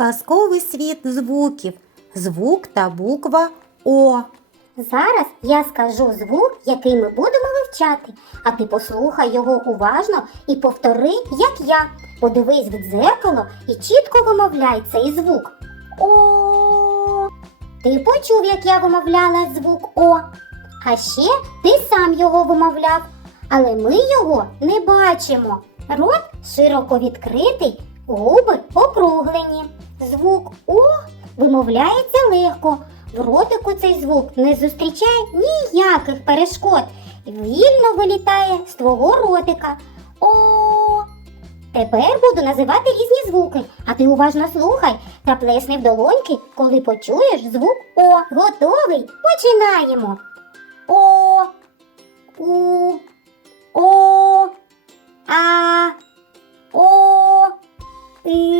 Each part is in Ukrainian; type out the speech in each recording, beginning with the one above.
Казковий світ звуків. Звук та буква О. Зараз я скажу звук, який ми будемо вивчати, а ти послухай його уважно і повтори, як я. Подивись в дзеркало і чітко вимовляй цей звук. О. Ти почув, як я вимовляла звук О. А ще ти сам його вимовляв, але ми його не бачимо. Рот широко відкритий, губи округлені. Звук О вимовляється легко. В ротику цей звук не зустрічає ніяких перешкод. Вільно вилітає з твого ротика. О. Тепер буду називати різні звуки, а ти уважно слухай та плесни в долоньки, коли почуєш звук О. Готовий? Починаємо. О. У. О. А. О. І.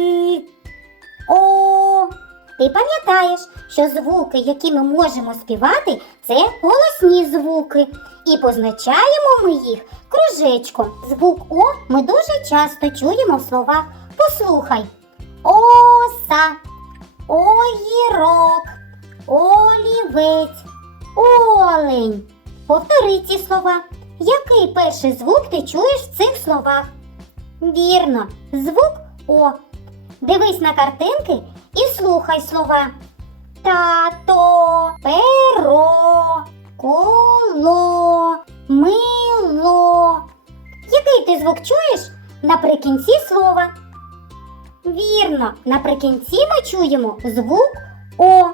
Ти пам'ятаєш, що звуки, які ми можемо співати, це голосні звуки. І позначаємо ми їх кружечком. Звук О ми дуже часто чуємо в словах. Послухай. Оса, огірок, олівець, олень. Повтори ці слова. Який перший звук ти чуєш в цих словах? Вірно, звук О. Дивись на картинки і слухай слова. Тато, перо, коло, мило. Який ти звук чуєш наприкінці слова? Вірно, наприкінці ми чуємо звук О.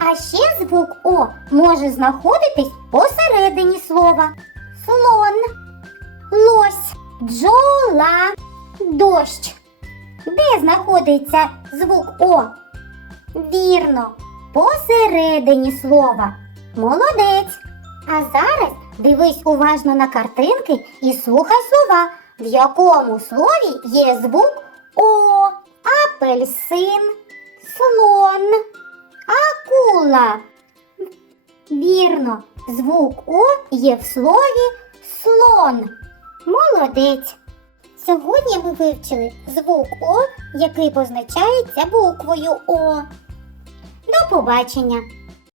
А ще звук О може знаходитись посередині слова. Слон, лось, бджола, дощ. Де знаходиться звук О? Вірно, посередині слова. Молодець. А зараз дивись уважно на картинки і слухай слова, в якому слові є звук О. Апельсин, слон, акула. Вірно, звук О є в слові слон. Молодець. Сьогодні ми вивчили звук О, який позначається буквою О. До побачення!